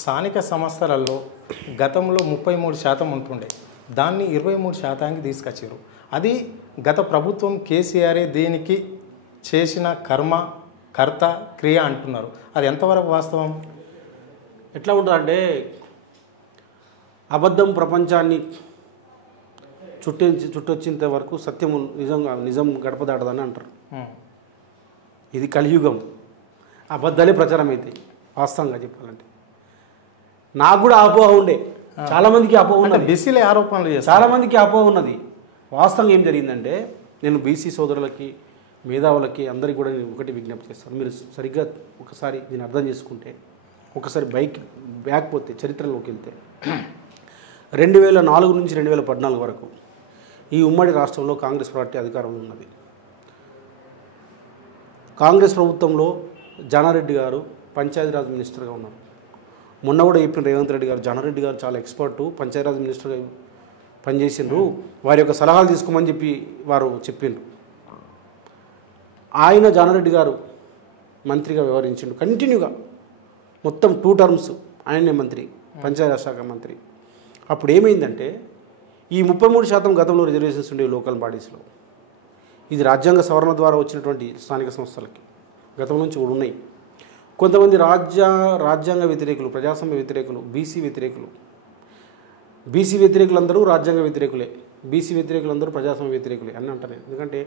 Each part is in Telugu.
స్థానిక సంస్థలలో గతంలో 33% ఉంటుండే, దాన్ని 23%కి తీసుకొచ్చారు. అది గత ప్రభుత్వం కేసీఆరే దీనికి చేసిన కర్త క్రియ అంటున్నారు. అది ఎంతవరకు వాస్తవం? ఎట్లా ఉంటుందంటే అబద్ధం ప్రపంచాన్ని చుట్టొచ్చేంత వరకు సత్యము నిజం గడప దాటదని అంటారు. ఇది కలియుగం, అబద్ధాలే ప్రచారం అవుతాయి. వాస్తవంగా చెప్పాలంటే నాకు కూడా అపోహ ఉండే, చాలామందికి అపోహ ఉన్నది, బీసీలే ఆరోపణలు చేస్తారు, చాలామందికి అపోహ ఉన్నది. వాస్తవంగా ఏం జరిగిందంటే నేను బీసీ సోదరులకి మేధావులకి అందరికీ కూడా నేను ఒకటి విజ్ఞప్తి చేస్తాను. మీరు సరిగ్గా ఒకసారి దీన్ని అర్థం చేసుకుంటే, ఒకసారి బ్యాక్ పోతే చరిత్రలోకి వెళ్తే 2004 నుంచి 2014 వరకు ఈ ఉమ్మడి రాష్ట్రంలో కాంగ్రెస్ పార్టీ అధికారంలో ఉన్నది. కాంగ్రెస్ ప్రభుత్వంలో జానారెడ్డి గారు పంచాయతీరాజ్ మినిస్టర్గా ఉన్నారు. మొన్న కూడా చెప్పిన రేవంత్ రెడ్డి గారు, జానారెడ్డి గారు చాలా ఎక్స్పర్టు, పంచాయతీరాజ్ మినిస్టర్గా పనిచేసిండ్రు, వారి యొక్క సలహాలు తీసుకోమని చెప్పి వారు చెప్పిండ్రు. ఆయన జానారెడ్డి గారు మంత్రిగా వ్యవహరించిండు కంటిన్యూగా, మొత్తం 2 టర్మ్స్ ఆయనే మంత్రి, పంచాయతీరాజ్ శాఖ మంత్రి. అప్పుడు ఏమైందంటే ఈ 33% గతంలో రిజర్వేషన్స్ ఉండేవి లోకల్ బాడీస్లో. ఇది రాజ్యాంగ సవరణ ద్వారా వచ్చినటువంటి స్థానిక సంస్థలకి గతం నుంచి కూడా ఉన్నాయి. కొంతమంది రాజ్యాంగ వ్యతిరేకులు, ప్రజాస్వామ్య వ్యతిరేకులు, బీసీ వ్యతిరేకులందరూ రాజ్యాంగ వ్యతిరేకులే, బీసీ వ్యతిరేకులందరూ ప్రజాస్వామ్య వ్యతిరేకులే అని అంటారు. ఎందుకంటే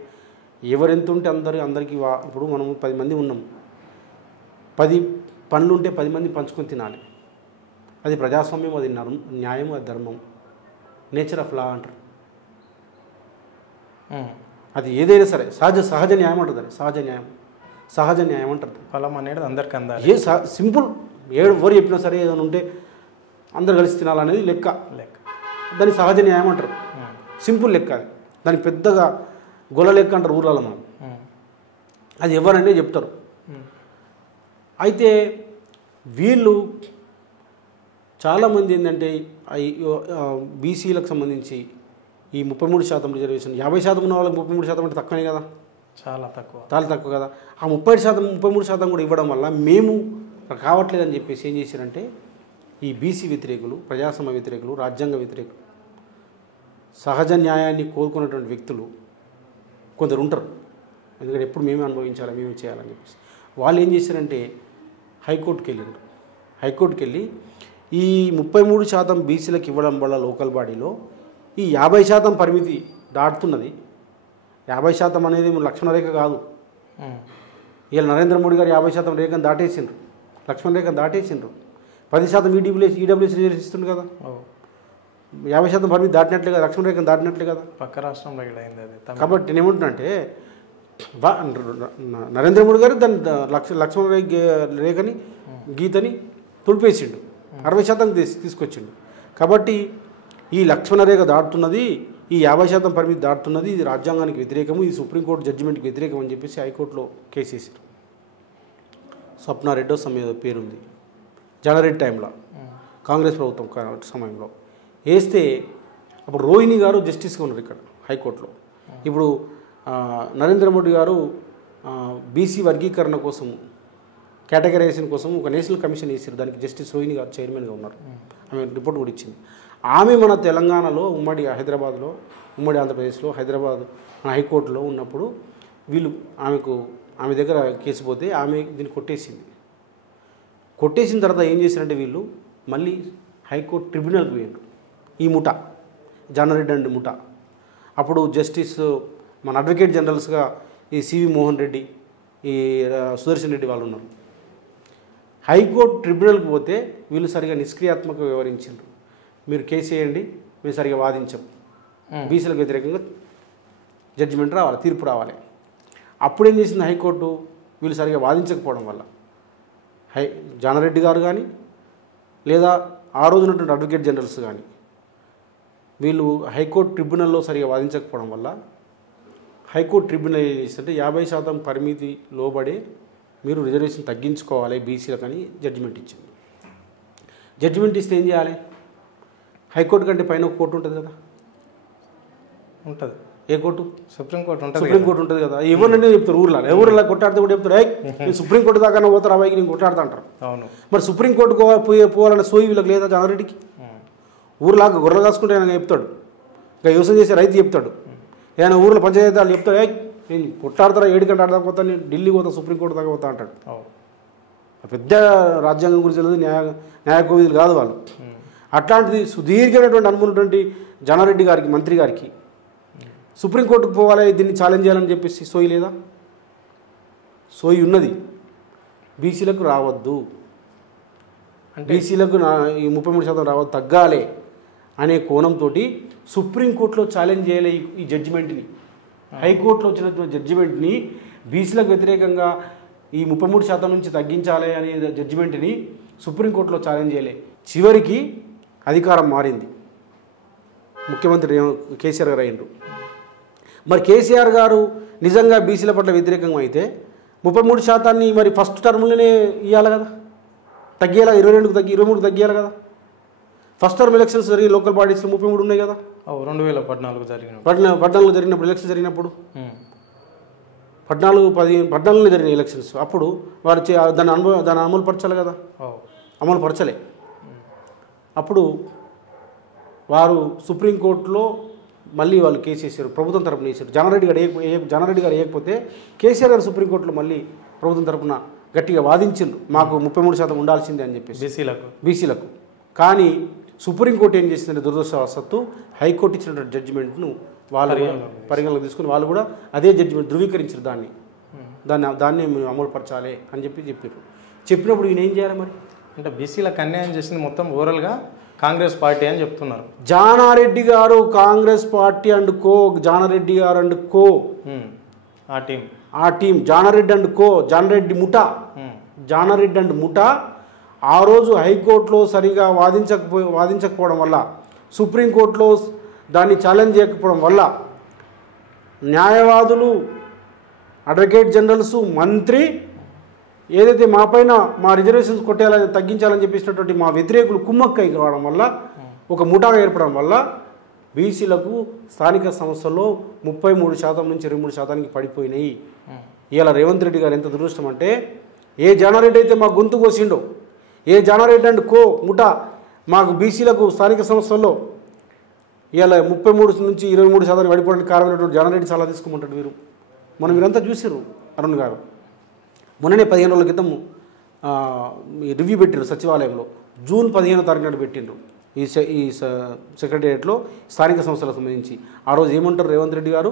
ఎవరెంత ఉంటే అందరికీ ఇప్పుడు మనం 10 మంది ఉన్నాం, 10 పనులు ఉంటే 10 మంది పంచుకొని తినాలి. అది ప్రజాస్వామ్యం, అది న్యాయం, అది ధర్మం, నేచర్ ఆఫ్ లా అంటారు. అది ఏదైనా సరే సహజ న్యాయం అంటారు, సహజ న్యాయం అంటారు. ఫలం అనేది అందరికి అందాలి. సింపుల్, ఎవరు చెప్పినా సరే ఏదైనా ఉంటే అందరు కలిసి తినాలనేది లెక్క. దాన్ని సహజ న్యాయం అంటారు. సింపుల్ లెక్క అది, దానికి పెద్దగా గొల్ల లెక్క అంటారు ఊర్లలో మనం. అది ఎవరంటే చెప్తారు. అయితే వీళ్ళు చాలామంది ఏంటంటే బీసీలకు సంబంధించి ఈ 33% రిజర్వేషన్, 50% ఉన్న వాళ్ళకి 33% అంటే తక్కువనే కదా, చాలా తక్కువ కదా. ఆ 33% కూడా ఇవ్వడం వల్ల మేము కావట్లేదని చెప్పేసి ఏం చేశారంటే ఈ బీసీ వ్యతిరేకులు, ప్రజాస్వామ్య వ్యతిరేకులు, రాజ్యాంగ వ్యతిరేకులు, సహజ న్యాయాన్ని కోరుకున్నటువంటి వ్యక్తులు కొందరు ఉంటారు. ఎందుకంటే ఎప్పుడు మేమే అనుభవించాలి, మేమే చేయాలని చెప్పేసి వాళ్ళు ఏం చేశారంటే హైకోర్టుకి వెళ్ళి ఈ 33% బీసీలకు ఇవ్వడం వల్ల లోకల్ బాడీలో ఈ 50% పరిమితి దాటుతున్నది. 50% అనేది లక్ష్మణ రేఖ కాదు. ఇలా నరేంద్ర మోడీ గారు 50% రేఖను దాటేసిండ్రు, లక్ష్మణ రేఖను దాటేసిండ్రు. 10% ఈడబ్ల్యూఎస్ రిజర్వేషన్ ఇస్తుంది కదా, 50% పరిమితి దాటినట్లే కదా, లక్ష్మణ రేఖను దాటినట్లే కదా. పక్క రాష్ట్రంలో అయింది అది. కాబట్టి నేను ఏమంటున్నానంటే నరేంద్ర మోడీ గారు దాన్ని లక్ష్మణ రేఖని గీతని తుడిపేసిండు, 60% తీసుకొచ్చిండు. కాబట్టి ఈ లక్ష్మణ రేఖ దాటుతున్నది, ఈ 50% పరిమితి దాటుతున్నది, ఇది రాజ్యాంగానికి వ్యతిరేకము, ఇది సుప్రీంకోర్టు జడ్జిమెంట్కి వ్యతిరేకం అని చెప్పేసి హైకోర్టులో కేసు వేసారు. స్వప్నారెడ్డి సమయం పేరుంది, జానారెడ్డి టైంలో కాంగ్రెస్ ప్రభుత్వం సమయంలో వేస్తే అప్పుడు రోహిణి గారు జస్టిస్గా ఉన్నారు ఇక్కడ హైకోర్టులో. ఇప్పుడు నరేంద్ర మోడీ గారు బీసీ వర్గీకరణ కోసం, కేటగరైజేషన్ కోసం ఒక నేషనల్ కమిషన్ వేసారు. దానికి జస్టిస్ రోహిణి గారు చైర్మన్గా ఉన్నారు. ఆమె రిపోర్ట్ కూడా ఇచ్చింది. ఆమె మన తెలంగాణలో ఉమ్మడి ఆంధ్రప్రదేశ్లో హైదరాబాద్ మన హైకోర్టులో ఉన్నప్పుడు వీళ్ళు ఆమె దగ్గర కేసు పోతే ఆమె దీన్ని కొట్టేసిన తర్వాత ఏం చేశారంటే వీళ్ళు మళ్ళీ హైకోర్టు ట్రిబ్యునల్కి పోయారు. ఈ ముఠా జానారెడ్డి అండ్ ముఠా అప్పుడు జస్టిస్ మన అడ్వకేట్ జనరల్స్గా ఈ సివి మోహన్ రెడ్డి, ఈ సుదర్శన్ రెడ్డి వాళ్ళు ఉన్నారు. హైకోర్టు ట్రిబ్యునల్కి పోతే వీళ్ళు సరిగా నిష్క్రియాత్మకంగా వ్యవహరించారు. మీరు కేసు వేయండి, మేము సరిగా వాదించాం, బీసీలకు వ్యతిరేకంగా జడ్జిమెంట్ రావాలి, తీర్పు రావాలి. అప్పుడేం చేసింది హైకోర్టు, వీళ్ళు సరిగా వాదించకపోవడం వల్ల జానారెడ్డి గారు కానీ లేదా ఆ రోజు ఉన్నటువంటి అడ్వకేట్ జనరల్స్ కానీ వీళ్ళు హైకోర్టు ట్రిబ్యునల్లో సరిగా వాదించకపోవడం వల్ల హైకోర్టు ట్రిబ్యునల్ ఏం చేస్తుంటే 50% పరిమితి లోబడే మీరు రిజర్వేషన్ తగ్గించుకోవాలి బీసీలకు అని జడ్జిమెంట్ ఇచ్చింది. జడ్జిమెంట్ ఇస్తే ఏం చేయాలి, హైకోర్టు కంటే పైన ఒక కోర్టు ఉంటుంది కదా, ఉంటుంది. ఏ కోర్టు? సుప్రీంకోర్టు ఉంటుంది. సుప్రీంకోర్టు ఉంటుంది కదా. ఎవరినైనా చెప్తారు ఊర్లో కొట్టాడితే కూడా చెప్తారు నేను సుప్రీంకోర్టు దాకా పోతారు అబ్బాయికి నేను కొట్టాడుతా అంటారు. అవును. మరి సుప్రీంకోర్టుకు పోవాలన్న సోయి వీళ్ళకి లేదా జానారెడ్డికి? ఊర్లాగా గొర్రెలు కాసుకుంటే ఆయన చెప్తాడు, ఇంకా వ్యవసాయం చేసే రైతు చెప్తాడు, ఏమైనా ఊర్లో పంచాయతీ వాళ్ళు చెప్తాడు నేను కొట్టాడతారా 7 గంటల ఆడదాకా పోతా, నేను ఢిల్లీ పోతా సుప్రీంకోర్టు దాకా పోతా అంటాడు. పెద్ద రాజ్యాంగం గురించి తెలియదు, న్యాయకోవిధులు కాదు వాళ్ళు. అట్లాంటిది సుదీర్ఘమైనటువంటి అనుకున్నటువంటి జానారెడ్డి గారికి, మంత్రి గారికి సుప్రీంకోర్టుకు పోవాలి, దీన్ని ఛాలెంజ్ చేయాలని చెప్పేసి సోయి లేదా? సోయి ఉన్నది. బీసీలకు రావద్దు, బీసీలకు ఈ 33% రావద్దు, తగ్గాలి అనే కోణంతో సుప్రీంకోర్టులో ఛాలెంజ్ చేయాలి ఈ జడ్జిమెంట్ని. హైకోర్టులో వచ్చినటువంటి జడ్జిమెంట్ని బీసీలకు వ్యతిరేకంగా ఈ 33% నుంచి తగ్గించాలి అనే జడ్జిమెంట్ని సుప్రీంకోర్టులో ఛాలెంజ్ చేయలే. చివరికి అధికారం మారింది, ముఖ్యమంత్రి కేసీఆర్ గారు అయ్యిండ్రు. మరి కేసీఆర్ గారు నిజంగా బీసీల పట్ల వ్యతిరేకంగా అయితే 33% మరి ఫస్ట్ టర్మ్లోనే ఇవ్వాలి కదా, తగ్గేలా 22కు తగ్గి 23కు తగ్గియాలి కదా. ఫస్ట్ టర్మ్ ఎలక్షన్స్ జరిగి లోకల్ బాడీస్లో 33 ఉన్నాయి కదా. 2014 జరిగినప్పుడు ఎలక్షన్ జరిగినప్పుడు 14-15 జరిగిన ఎలక్షన్స్ అప్పుడు వారు దాన్ని అమలు పరచాలి కదా, అమలు పరచలే. అప్పుడు వారు సుప్రీంకోర్టులో మళ్ళీ వాళ్ళు కేసు వేసారు, ప్రభుత్వం తరపున వేసారు. జానారెడ్డి గారు వేయకపోతే కేసీఆర్ గారు సుప్రీంకోర్టులో మళ్ళీ ప్రభుత్వం తరపున గట్టిగా వాదించారు, మాకు 33% ఉండాల్సిందే అని చెప్పేసి బీసీలకు. కానీ సుప్రీంకోర్టు ఏం చేసిందంటే దురదృష్టవశాత్తు హైకోర్టు ఇచ్చినటువంటి జడ్జిమెంట్ను వాళ్ళు పరిగణలోకి తీసుకుని వాళ్ళు కూడా అదే జడ్జిమెంట్ ధృవీకరించారు, దాన్ని మేము అమలుపరచాలి అని చెప్పారు. చెప్పినప్పుడు ఈయన ఏం చేయాలి మరి? అంటే బీసీలకు అన్యాయం చేసింది మొత్తం ఓవరాల్గా కాంగ్రెస్ పార్టీ అని చెప్తున్నారు. జానారెడ్డి గారు Congress party and co, Janareddy గారు అండ్ కో, ఆ team Janareddy and co, Janareddy and ముఠా ఆ రోజు హైకోర్టులో సరిగా వాదించకపోవడం వల్ల, సుప్రీంకోర్టులో దాన్ని ఛాలెంజ్ చేయకపోవడం వల్ల న్యాయవాదులు, అడ్వకేట్ జనరల్స్, మంత్రి ఏదైతే మా పైన మా రిజర్వేషన్స్ కొట్టేయాలని తగ్గించాలని చెప్పేసినటువంటి మా వ్యతిరేకులు కుమ్మక్కై కావడం వల్ల, ఒక ముఠాగా ఏర్పడడం వల్ల బీసీలకు స్థానిక సంస్థల్లో 33% నుంచి 23%కి పడిపోయినాయి. ఇవాళ రేవంత్ రెడ్డి గారు ఎంత దురదృష్టం అంటే, ఏ జానారెడ్డి అయితే మా గొంతు కోసిండో, ఏ జానారెడ్డి అండ్ కో ముఠా మాకు బీసీలకు స్థానిక సంస్థల్లో ఇవాళ 33 నుంచి 23% పడిపోవడానికి కారణమైనటువంటి జానారెడ్డి సలహా తీసుకోమంటాడు. మీరంతా చూసారు. అరుణ్ గారు మొన్ననే 15 రోజుల క్రితం రివ్యూ పెట్టారు సచివాలయంలో, జూన్ 15వ తారీఖు నాడు పెట్టిండ్రు ఈ సెక్రటేరియట్లో స్థానిక సంస్థలకు సంబంధించి. ఆ రోజు ఏమంటారు రేవంత్ రెడ్డి గారు,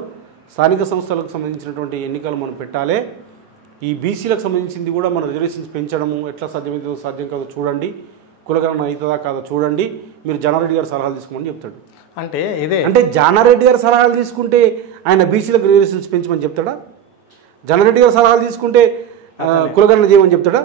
స్థానిక సంస్థలకు సంబంధించినటువంటి ఎన్నికలు మనం పెట్టాలి, ఈ బీసీలకు సంబంధించింది కూడా మన రిజర్వేషన్స్ పెంచడము ఎట్లా సాధ్యమవుతుందో సాధ్యం కాదో చూడండి, కులగణన అవుతుందా కాదో చూడండి, మీరు జానారెడ్డి గారు సలహాలు తీసుకోమని చెప్తాడు. అంటే జానారెడ్డి గారు సలహాలు తీసుకుంటే ఆయన బీసీలకు రిజర్వేషన్స్ పెంచమని చెప్తాడా? జానారెడ్డి గారు సలహాలు తీసుకుంటే కులగణన చేయమని చెప్తాడా?